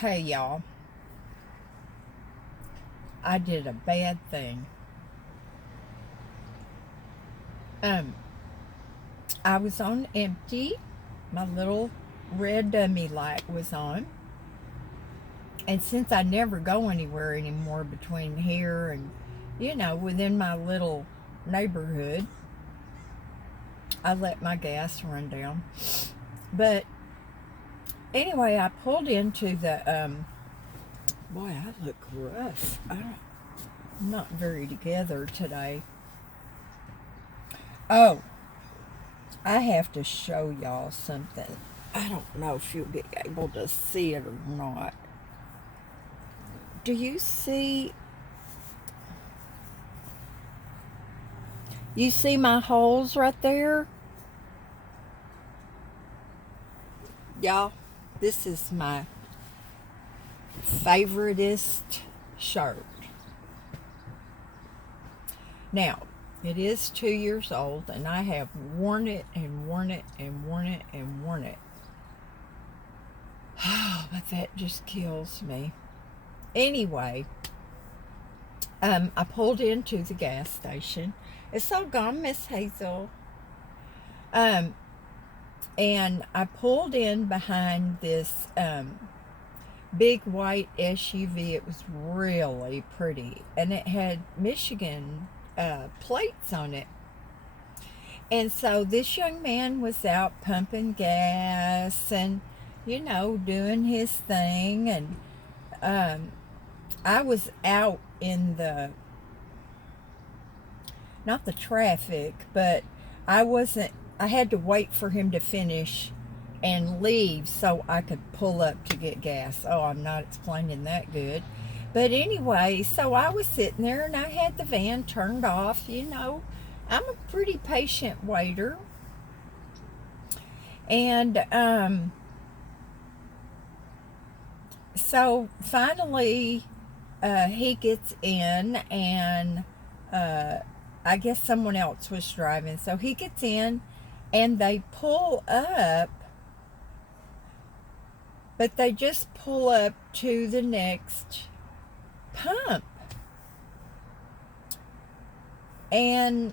Hey y'all, I did a bad thing. Um, I was on empty. My little red dummy light was on. And since I never go anywhere anymore between here and, within my little neighborhood, I let my gas run down. But anyway, I pulled into boy, I look rough. I'm not very together today. Oh, I have to show y'all something. I don't know if you'll be able to see it or not. Do you see? You see my holes right there? Y'all, this is my favoriteest shirt. Now, it is 2 years old, and I have worn it and worn it and worn it and worn it. Oh, but that just kills me. Anyway, I pulled into the gas station. It's all gone, Miss Hazel. Um, and I pulled in behind this big white SUV. It was really pretty, and it had Michigan plates on it. And so this young man was out pumping gas and, doing his thing. And I was out in not the traffic, but I had to wait for him to finish and leave so I could pull up to get gas. Oh, I'm not explaining that good. But anyway, so I was sitting there and I had the van turned off. I'm a pretty patient waiter. And so finally, he gets in, and I guess someone else was driving. So he gets in, and they pull up, but they just pull up to the next pump. And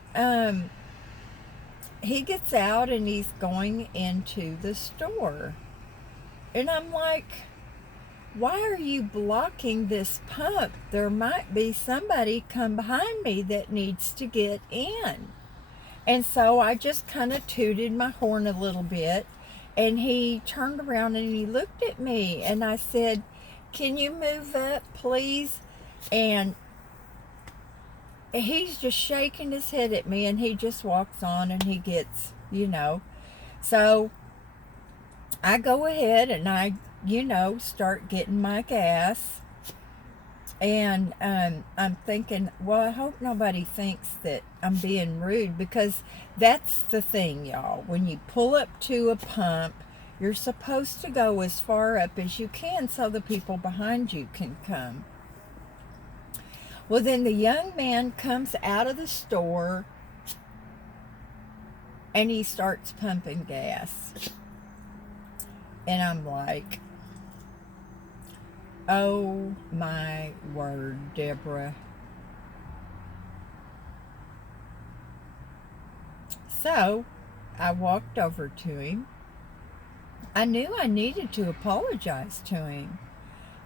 he gets out and he's going into the store. And I'm like, why are you blocking this pump? There might be somebody come behind me that needs to get in. And so I just kind of tooted my horn a little bit. And he turned around and he looked at me. And I said, can you move up, please? And he's just shaking his head at me, and he just walks on, and he gets, So I go ahead and I, start getting my gas. And I'm thinking, well, I hope nobody thinks that I'm being rude, because that's the thing, y'all. When you pull up to a pump, you're supposed to go as far up as you can so the people behind you can come. Well, then the young man comes out of the store and he starts pumping gas. And I'm like, oh my word, Deborah. So I walked over to him. I knew I needed to apologize to him.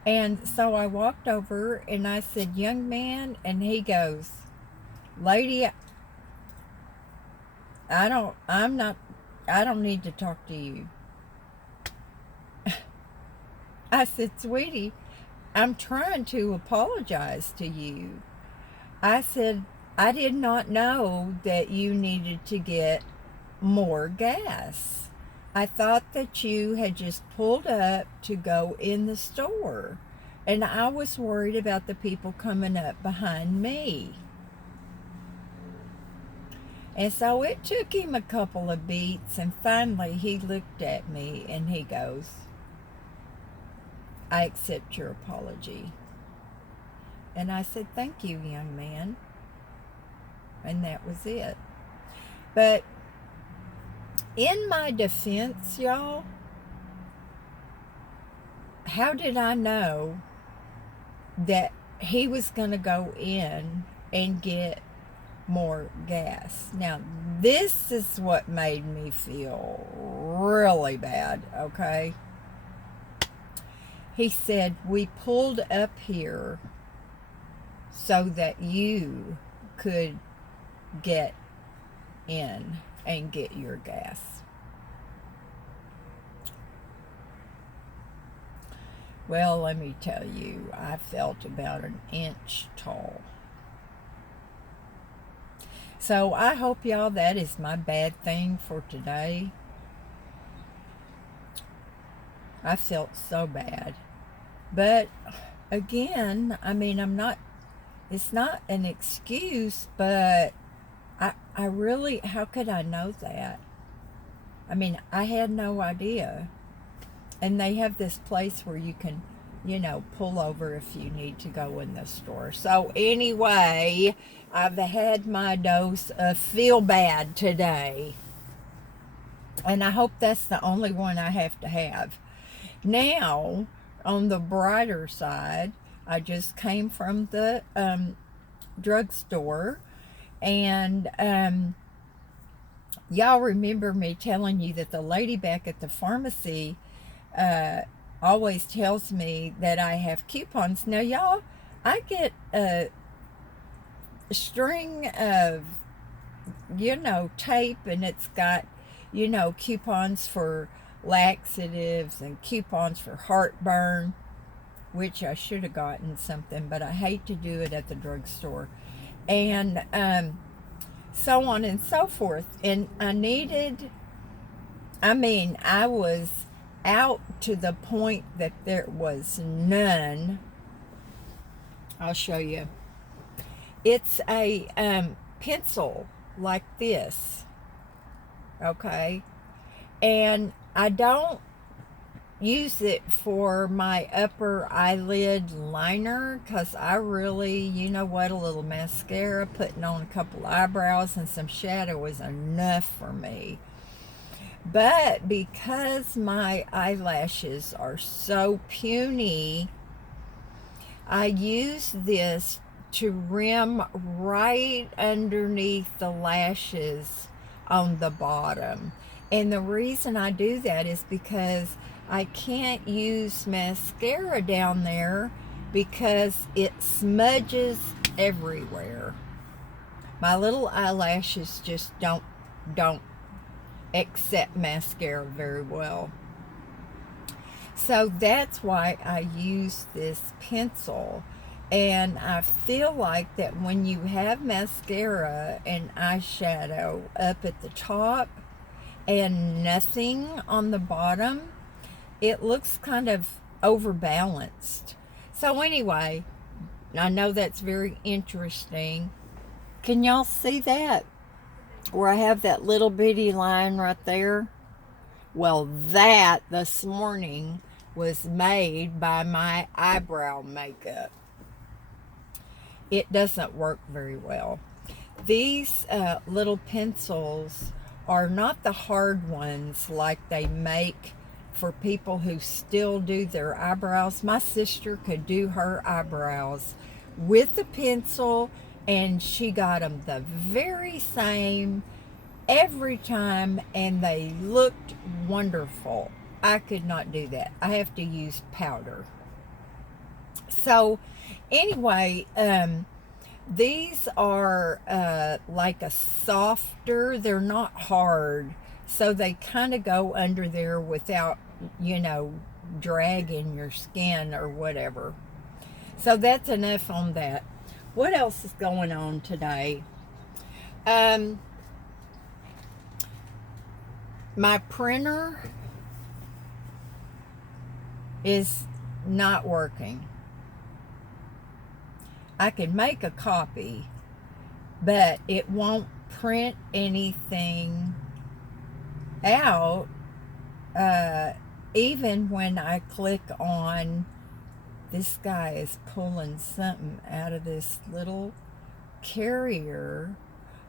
And so I walked over and I said, young man, and he goes, lady, I don't need to talk to you. I said, sweetie, I'm trying to apologize to you. I said, I did not know that you needed to get more gas. I thought that you had just pulled up to go in the store, and I was worried about the people coming up behind me. And so it took him a couple of beats, and finally he looked at me and he goes, I accept your apology. And I said, thank you, young man. And that was it. But in my defense, y'all, how did I know that he was going to go in and get more gas? Now, this is what made me feel really bad, okay? He said, we pulled up here so that you could get in and get your gas. Well, let me tell you, I felt about an inch tall. So I hope y'all, that is my bad thing for today. I felt so bad. But again, I mean, it's not an excuse, but I really, how could I know that? I mean, I had no idea. And they have this place where you can, pull over if you need to go in the store. So anyway, I've had my dose of feel bad today. And I hope that's the only one I have to have. Now, on the brighter side, I just came from the drugstore. And y'all remember me telling you that the lady back at the pharmacy always tells me that I have coupons. Now, y'all, I get a string of, tape, and it's got, coupons for laxatives and coupons for heartburn, which I should have gotten something, but I hate to do it at the drugstore. And so on and so forth. And I was out to the point that there was none. I'll show you. It's a pencil like this, okay? And I don't use it for my upper eyelid liner because I really, a little mascara, putting on a couple eyebrows and some shadow is enough for me. But because my eyelashes are so puny, I use this to rim right underneath the lashes on the bottom. And the reason I do that is because I can't use mascara down there because it smudges everywhere. My little eyelashes just don't accept mascara very well. So that's why I use this pencil. And I feel like that when you have mascara and eyeshadow up at the top and nothing on the bottom, it looks kind of overbalanced. So anyway, I know that's very interesting. Can y'all see that? Where I have that little bitty line right there? Well, that this morning was made by my eyebrow makeup. It doesn't work very well. These little pencils are not the hard ones like they make for people who still do their eyebrows. My sister could do her eyebrows with the pencil, and she got them the very same every time, and they looked wonderful. I could not do that. I have to use powder. So anyway, these are like a softer, they're not hard, so they kind of go under there without, dragging your skin or whatever. So that's enough on that. What else is going on today? My printer is not working. I can make a copy, but it won't print anything out, even when I click on, this guy is pulling something out of this little carrier.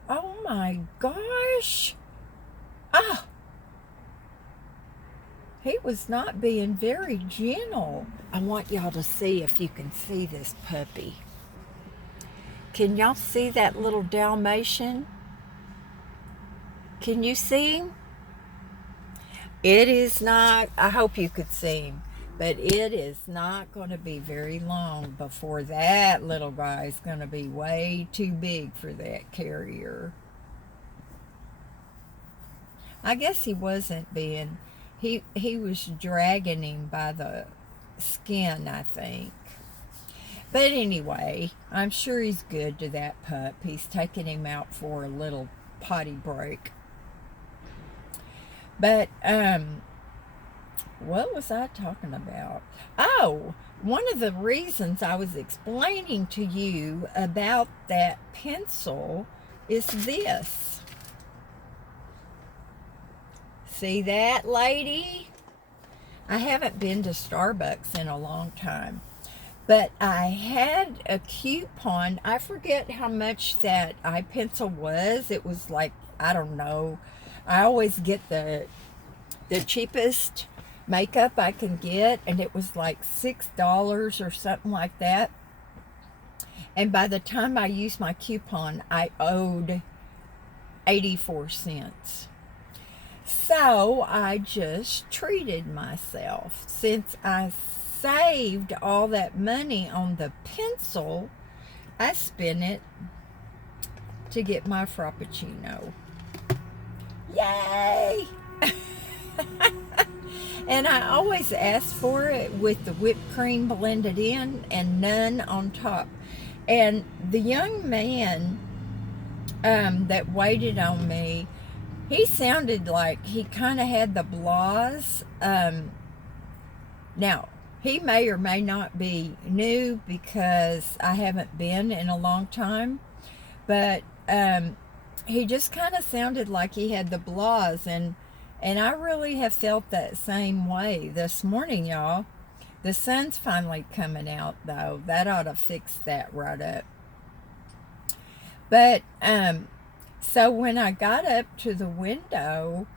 Oh my gosh! Ah! He was not being very gentle. I want y'all to see if you can see this puppy. Can y'all see that little Dalmatian? Can you see him? It is not, I hope you could see him, but it is not going to be very long before that little guy is going to be way too big for that carrier. I guess he wasn't being, he was dragging him by the skin, I think. But anyway, I'm sure he's good to that pup. He's taking him out for a little potty break. But, what was I talking about? Oh, one of the reasons I was explaining to you about that pencil is this. See that, lady? I haven't been to Starbucks in a long time, but I had a coupon. I forget how much that eye pencil was. It was like, I don't know. I always get the cheapest makeup I can get, and it was like $6 or something like that. And by the time I used my coupon, I owed 84 cents. So I just treated myself. Since I saved all that money on the pencil, I spent it to get my Frappuccino. Yay! And I always ask for it with the whipped cream blended in and none on top. And the young man that waited on me, he sounded like he kind of had the blahs. Now, he may or may not be new because I haven't been in a long time. But he just kind of sounded like he had the blahs. And I really have felt that same way this morning, y'all. The sun's finally coming out, though. That ought to fix that right up. But, so when I got up to the window,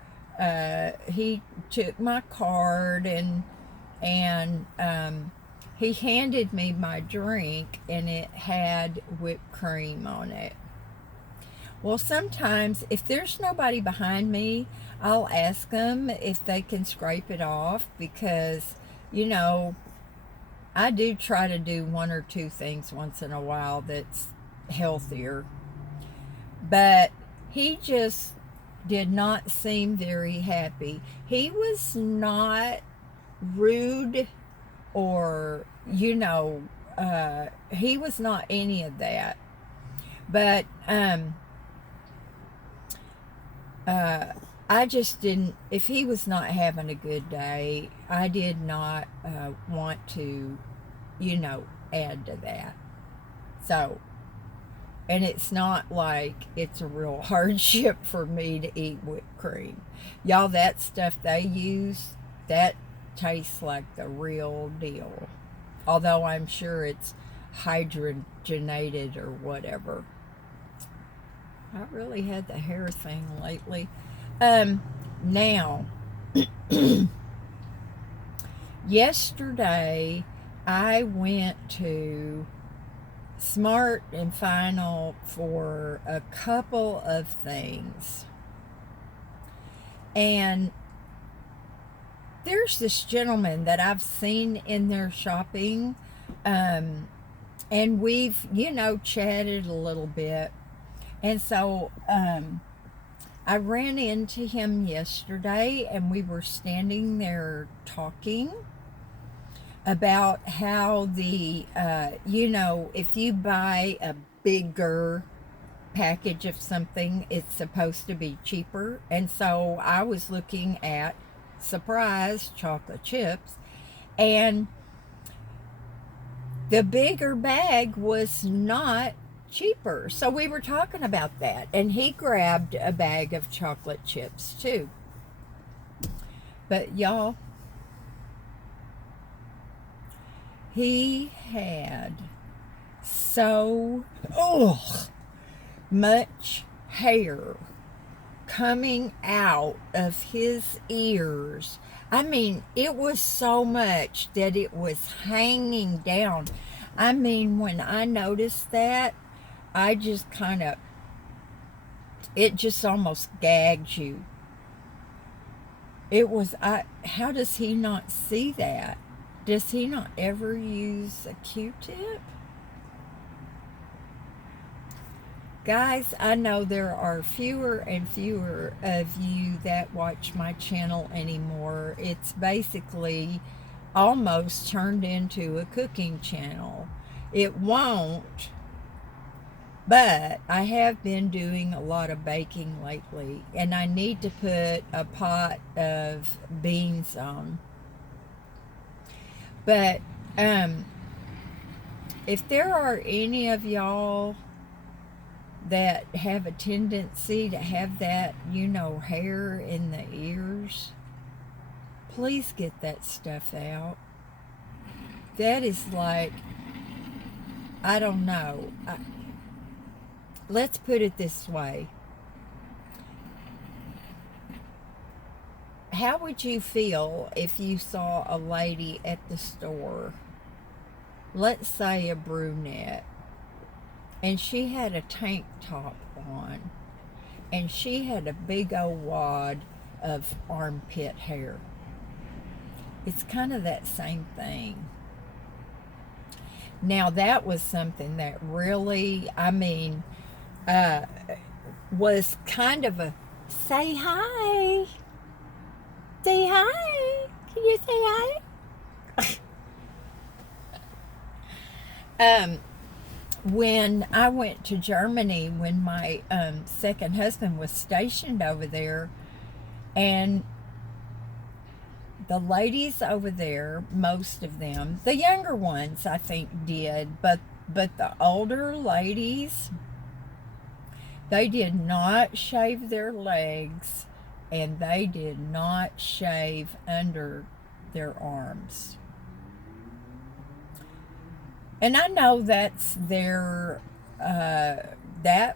he took my card and he handed me my drink, and it had whipped cream on it. Well, sometimes if there's nobody behind me, I'll ask them if they can scrape it off because, you know, I do try to do one or two things once in a while that's healthier. But he just did not seem very happy. He was not rude or, you know, he was not any of that. But I just didn't, if he was not having a good day, I did not want to, you know, add to that. So, and it's not like it's a real hardship for me to eat whipped cream. Y'all, that stuff they use, that tastes like the real deal. Although I'm sure it's hydrogenated or whatever. I really had the hair thing lately. Now, yesterday I went to Smart and Final for a couple of things. And there's this gentleman that I've seen in there shopping, and we've, you know, chatted a little bit. And so I ran into him yesterday, and we were standing there talking about how the, you know, if you buy a bigger package of something, it's supposed to be cheaper. And so I was looking at, surprise, chocolate chips, and the bigger bag was not cheaper. So we were talking about that, and he grabbed a bag of chocolate chips too. But y'all, he had so much hair coming out of his ears. I mean, it was so much that it was hanging down. I mean, when I noticed that, I just kind of, it just almost gagged you. It was, how does he not see that? Does he not ever use a Q-tip? Guys, I know there are fewer and fewer of you that watch my channel anymore. It's basically almost turned into a cooking channel. It won't, but I have been doing a lot of baking lately, and I need to put a pot of beans on. But if there are any of y'all that have a tendency to have that, hair in the ears, please get that stuff out. That is like, I don't know. Let's put it this way. How would you feel if you saw a lady at the store, let's say a brunette, and she had a tank top on, and she had a big old wad of armpit hair? It's kind of that same thing. Now, that was something that really, was kind of a say hi. Say hi. Can you say hi? When I went to Germany, when my second husband was stationed over there, and the ladies over there, most of them, the younger ones I think did, but the older ladies, they did not shave their legs, and they did not shave under their arms. And I know that's that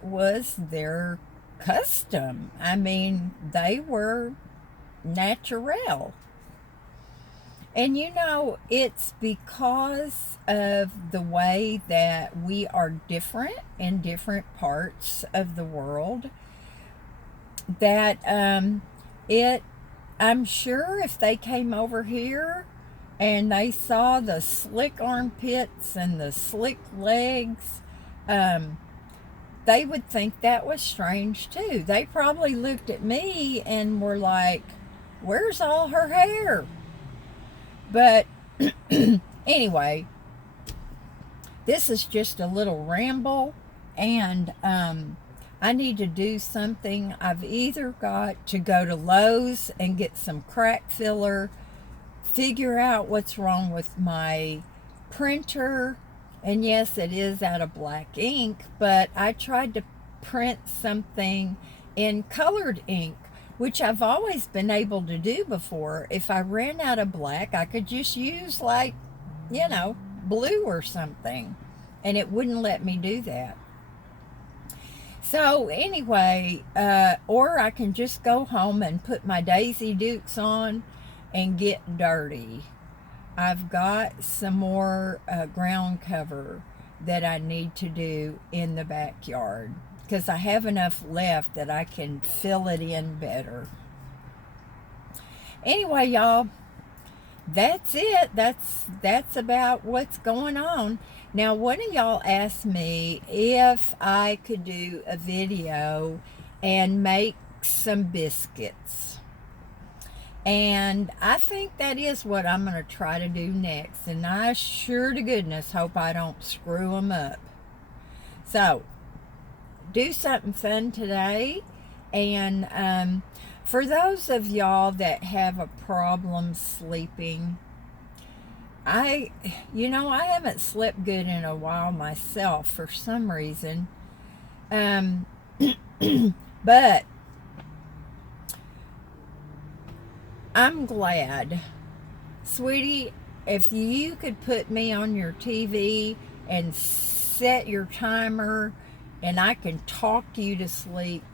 was their custom. I mean, they were natural. And it's because of the way that we are different in different parts of the world that I'm sure if they came over here and they saw the slick armpits and the slick legs, they would think that was strange too. They probably looked at me and were like, where's all her hair? But anyway, this is just a little ramble, and I need to do something. I've either got to go to Lowe's and get some crack filler, figure out what's wrong with my printer, and yes, it is out of black ink, but I tried to print something in colored ink, which I've always been able to do before. If I ran out of black, I could just use blue or something, and it wouldn't let me do that. So anyway, or I can just go home and put my Daisy Dukes on and get dirty. I've got some more ground cover that I need to do in the backyard, because I have enough left that I can fill it in better. Anyway, y'all, that's it. That's about what's going on. Now, one of y'all asked me if I could do a video and make some biscuits. And I think that is what I'm going to try to do next. And I sure to goodness hope I don't screw them up. So, do something fun today. And for those of y'all that have a problem sleeping, I haven't slept good in a while myself for some reason. But I'm glad. Sweetie, if you could put me on your TV and set your timer and I can talk you to sleep,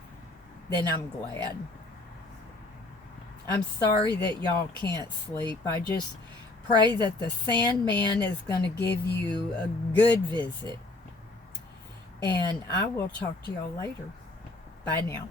then I'm glad. I'm sorry that y'all can't sleep. I just pray that the Sandman is going to give you a good visit. And I will talk to y'all later. Bye now.